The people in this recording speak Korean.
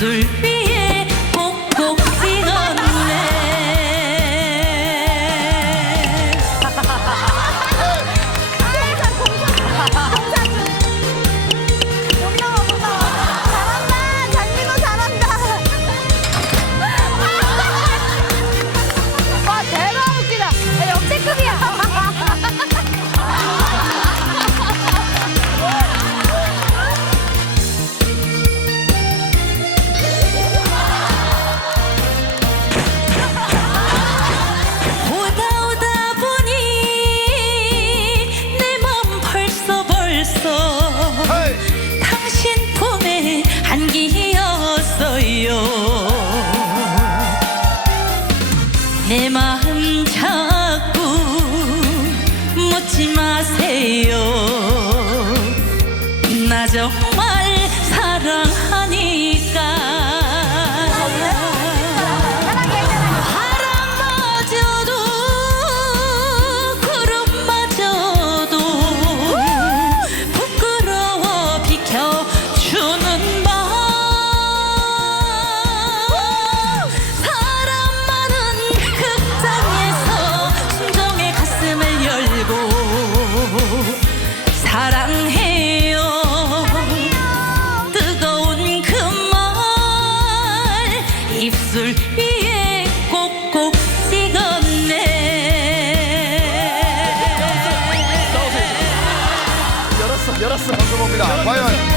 입 정말 사랑하니까. 바람 맞아도 구름 맞아도 부끄러워 비켜주는 마음 사람 많은 그 극장에서 순정의 가슴을 열고 사랑해. 입술 위에 꼭꼭 찍었네. 열었어 열었어. 방송봅니다. 과연